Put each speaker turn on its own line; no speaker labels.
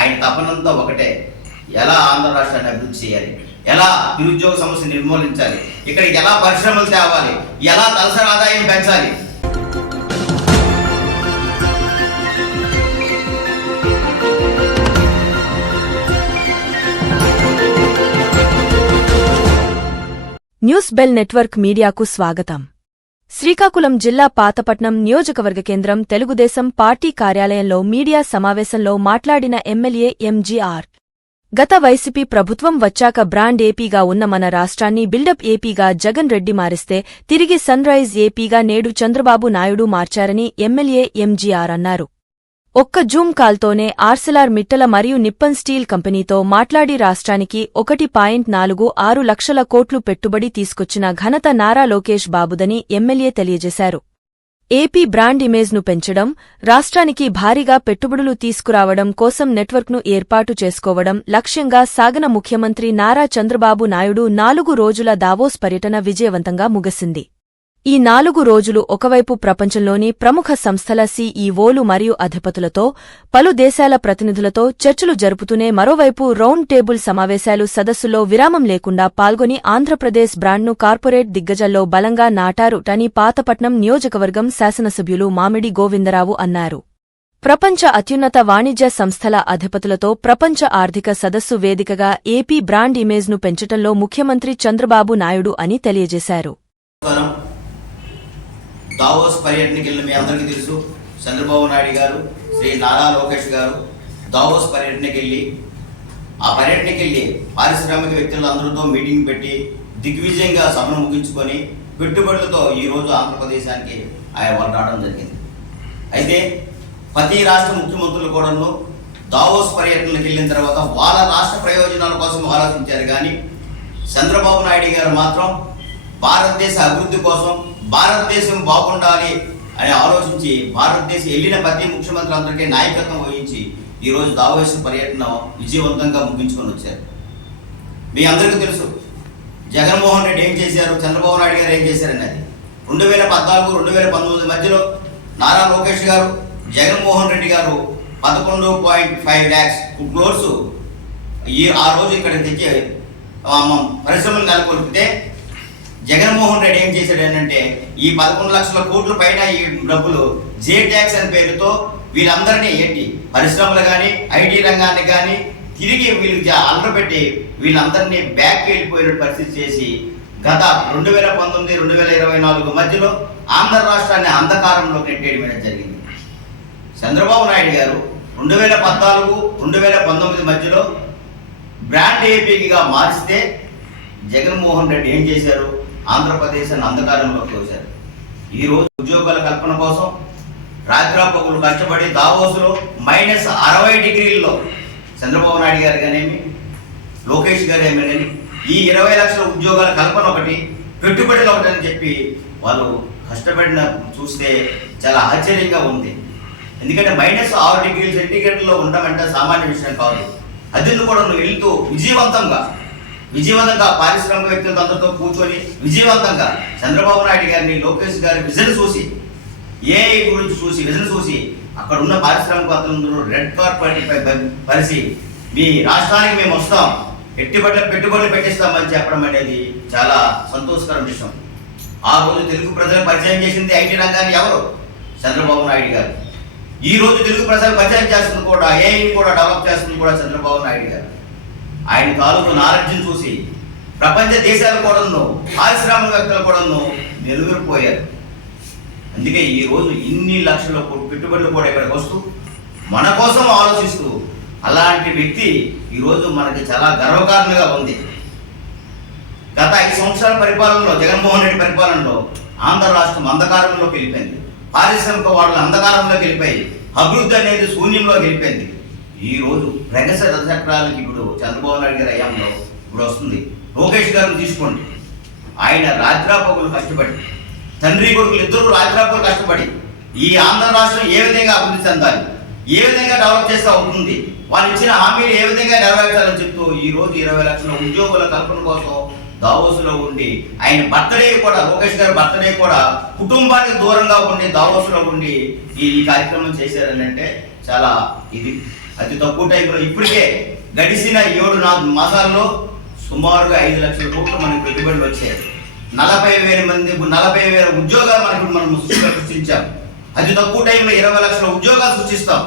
ఆయన తపనంతా ఒకటే. ఎలా ఆంధ్ర రాష్ట్రాన్ని అభివృద్ధి చేయాలి? ఎలా నిరుద్యోగ సమస్య నిర్మూలించాలి? ఇక్కడికి ఎలా పరిశ్రమలు తేవాలి? ఎలా తలసరి ఆదాయం పెంచాలి?
న్యూస్ బెల్ నెట్వర్క్ మీడియాకు స్వాగతం. శ్రీకాకుళం జిల్లా పాతపట్నం నియోజకవర్గ కేంద్రం తెలుగుదేశం పార్టీ కార్యాలయంలో మీడియా సమావేశంలో మాట్లాడిన ఎమ్మెల్యే ఎంజీఆర్. గత వైసీపీ ప్రభుత్వం వచ్చాక బ్రాండ్ ఏపీగా ఉన్న మన రాష్ట్రాన్ని బిల్డప్ ఏపీగా జగన్ రెడ్డి మారిస్తే తిరిగి సన్రైజ్ ఏపీగా నేడు చంద్రబాబు నాయుడు మార్చారని ఎమ్మెల్యే ఎంజీఆర్ అన్నారు. ఒక్క జూమ్ కాల్తోనే ఆర్సెలార్ మిట్టల మరియు నిప్పన్ స్టీల్ కంపెనీతో మాట్లాడి రాష్ట్రానికి ఒకటి పాయింట్ నాలుగు ఆరు లక్షల కోట్లు పెట్టుబడి తీసుకొచ్చిన ఘనత నారా లోకేష్ బాబుదని ఎమ్మెల్యే తెలియజేశారు. ఏపీ బ్రాండ్ ఇమేజ్ను పెంచడం రాష్ట్రానికి భారీగా పెట్టుబడులు తీసుకురావడం కోసం నెట్వర్క్ను ఏర్పాటు చేసుకోవడం లక్ష్యంగా సాగన ముఖ్యమంత్రి నారా చంద్రబాబు నాయుడు నాలుగు రోజుల దావోస్ పర్యటన విజయవంతంగా ముగిసింది. ఈ నాలుగు రోజులు ఒకవైపు ప్రపంచంలోని ప్రముఖ సంస్థల సీఈఓలు మరియు అధిపతులతో పలు దేశాల ప్రతినిధులతో చర్చలు జరుపుతూనే మరోవైపు రౌండ్ టేబుల్ సమావేశాలు సదస్సులో విరామం లేకుండా పాల్గొని ఆంధ్రప్రదేశ్ బ్రాండ్ను కార్పొరేట్ దిగ్గజాల్లో బలంగా నాటారుటని పాతపట్నం నియోజకవర్గం శాసనసభ్యులు మామిడి గోవిందరావు అన్నారు. ప్రపంచ అత్యున్నత వాణిజ్య సంస్థల అధిపతులతో ప్రపంచ ఆర్థిక సదస్సు వేదికగా ఏపీ బ్రాండ్ ఇమేజ్ను పెంచటంలో ముఖ్యమంత్రి చంద్రబాబు నాయుడు అని తెలియజేశారు.
దావోస్ పర్యటనకి వెళ్ళిన మీ అందరికీ తెలుసు. చంద్రబాబు నాయుడు గారు శ్రీ నారా లోకేష్ గారు దావోస్ పర్యటనకి వెళ్ళి ఆ పర్యటనకి వెళ్ళి పారిశ్రామిక వ్యక్తులందరితో మీటింగ్ పెట్టి దిగ్విజయంగా సభను ముగించుకొని పెట్టుబడులతో ఈరోజు ఆంధ్రప్రదేశానికి ఆయన వాళ్ళు రావడం జరిగింది. అయితే ప్రతి రాష్ట్ర ముఖ్యమంత్రులు కూడాను దావోస్ పర్యటనకు వెళ్ళిన తర్వాత వాళ్ళ రాష్ట్ర ప్రయోజనాల కోసం ఆలోచించారు. కానీ చంద్రబాబు నాయుడు గారు మాత్రం భారతదేశ అభివృద్ధి కోసం భారతదేశం బాగుండాలి అని ఆలోచించి భారతదేశం వెళ్ళిన ప్రతి ముఖ్యమంత్రులందరికీ నాయకత్వం వహించి ఈరోజు దావోస్ పర్యటన విజయవంతంగా ముగించుకొని వచ్చారు. మీ అందరికీ తెలుసు జగన్మోహన్ రెడ్డి ఏం చేశారు చంద్రబాబు నాయుడు గారు ఏం చేశారన్నది రెండు వేల పద్నాలుగు రెండు వేల పంతొమ్మిది మధ్యలో నారా లోకేష్ గారు జగన్మోహన్ రెడ్డి గారు పదకొండు పాయింట్ ఫైవ్ ల్యాక్స్ క్రోర్స్ ఈ ఆ రోజు ఇక్కడ తెచ్చి పరిశ్రమలు నెలకొల్పితే జగన్మోహన్ రెడ్డి ఏం చేశాడు ఏంటంటే ఈ పదకొండు లక్షల కోట్ల పైన ఈ డబ్బులు జే ట్యాక్స్ అనే పేరుతో వీళ్ళందరినీ ఏంటి పరిశ్రమలు కానీ ఐటీ రంగాన్ని కానీ తిరిగి వీళ్ళకి అల్లరపెట్టి వీళ్ళందరినీ బ్యాక్ వెళ్ళిపోయిన పరిస్థితి చేసి గత రెండు వేల పంతొమ్మిది రెండు వేల ఇరవై నాలుగు మధ్యలో ఆంధ్ర రాష్ట్రాన్ని అంధకారంలో నెట్టేయడం జరిగింది. చంద్రబాబు నాయుడు గారు రెండు వేల పద్నాలుగు రెండు వేల పంతొమ్మిది మధ్యలో బ్రాండ్ ఏపీగా మారిస్తే జగన్మోహన్ రెడ్డి ఏం చేశారు? ఆంధ్రప్రదేశ్ అంధకారంలో తోశారు. ఈరోజు ఉద్యోగాల కల్పన కోసం రాత్రాపకులు కష్టపడి దావోసులో మైనస్ అరవై డిగ్రీల్లో చంద్రబాబు నాయుడు గారు కానేమి లోకేష్ గారు ఏమి కానీ ఈ ఇరవై లక్షల ఉద్యోగాల కల్పన ఒకటి పెట్టుబడులు ఒకటి అని చెప్పి వాళ్ళు కష్టపడిన చూస్తే చాలా ఆశ్చర్యంగా ఉంది. ఎందుకంటే మైనస్ ఆరు డిగ్రీల సెంటీగ్రేడ్లో ఉండమంటే సామాన్య విషయం కాదు. అదిను కూడా నువ్వు వెళ్తూ విజయవంతంగా విజయవంతంగా పారిశ్రామిక వ్యక్తులతో అందరితో కూర్చొని విజయవంతంగా చంద్రబాబు నాయుడు గారిని లోకేష్ గారి విజన్ చూసి ఏఐ గురించి చూసి విజన్ చూసి అక్కడ ఉన్న పారిశ్రామికవేత్తలందరూ రెడ్ కార్పెట్ పై పరిచి మీ రాష్ట్రానికి మేము వస్తాం. పెట్టుబడులు పెట్టుబడులు పెట్టిస్తామని చెప్పడం అనేది చాలా సంతోషకరం విషయం. ఆ రోజు తెలుగు ప్రజలకు పరిచయం చేసింది ఐటీ రంగాన్ని ఎవరు? చంద్రబాబు నాయుడు గారు. ఈ రోజు తెలుగు ప్రజలు పరిచయం చేస్తుంది కూడా ఏఐని కూడా డెవలప్ చేస్తుంది కూడా చంద్రబాబు నాయుడు గారు. ఆయన తాలూకు నారజ్యం చూసి ప్రపంచ దేశాలు కూడాను పారిశ్రామికవేత్తలు కూడాను నిలువెరిపోయారు అందుకే ఈరోజు ఇన్ని లక్షల పెట్టుబడులు కూడా ఇక్కడికి వస్తూ మన కోసం ఆలోచిస్తూ అలాంటి వ్యక్తి ఈరోజు మనకి చాలా గర్వకారణంగా ఉంది. గత ఐదు సంవత్సరాల పరిపాలనలో జగన్మోహన్ రెడ్డి పరిపాలనలో ఆంధ్ర రాష్ట్రం అంధకారంలోకి వెళ్ళిపోయింది. పారిశ్రామిక వాళ్ళు అంధకారంలోకి వెళ్ళిపోయి అభివృద్ధి అనేది శూన్యంలోకి వెళ్ళిపోయింది. ఈ రోజు ప్రగస రథచక్రాలకి ఇప్పుడు చంద్రబాబు నాయుడు గారి అయ్యాంలో ఇప్పుడు వస్తుంది. లోకేష్ గారు తీసుకోండి. ఆయన రాత్రాపగులు కష్టపడి తండ్రి కొడుకులు ఇద్దరు రాత్రాపగులు కష్టపడి ఈ ఆంధ్ర రాష్ట్రం ఏ విధంగా అభివృద్ధి చెందాలి ఏ విధంగా డెవలప్ చేస్తే అవుతుంది వాళ్ళు ఇచ్చిన హామీలు ఏ విధంగా నెరవేర్చాలని చెప్తూ ఈ రోజు ఇరవై లక్షల ఉద్యోగుల కల్పన కోసం దావోసులో ఉండి ఆయన బర్త్డే కూడా లోకేష్ గారి బర్త్డే కూడా కుటుంబానికి దూరంగా ఉండి దావోసులో ఉండి ఈ కార్యక్రమం చేశారని అంటే చాలా ఇది. అతి తక్కువ టైంలో ఇప్పటికే గడిచిన ఏడు నాలుగు మాసాల్లో సుమారుగా ఐదు లక్షల కోట్లు మనకి పెట్టుబడులు వచ్చాయి. నలభై వేల మంది నలభై వేల ఉద్యోగాలు మనకు మనం సృష్టించాం. అతి తక్కువ టైంలో ఇరవై లక్షల ఉద్యోగాలు సృష్టిస్తాం.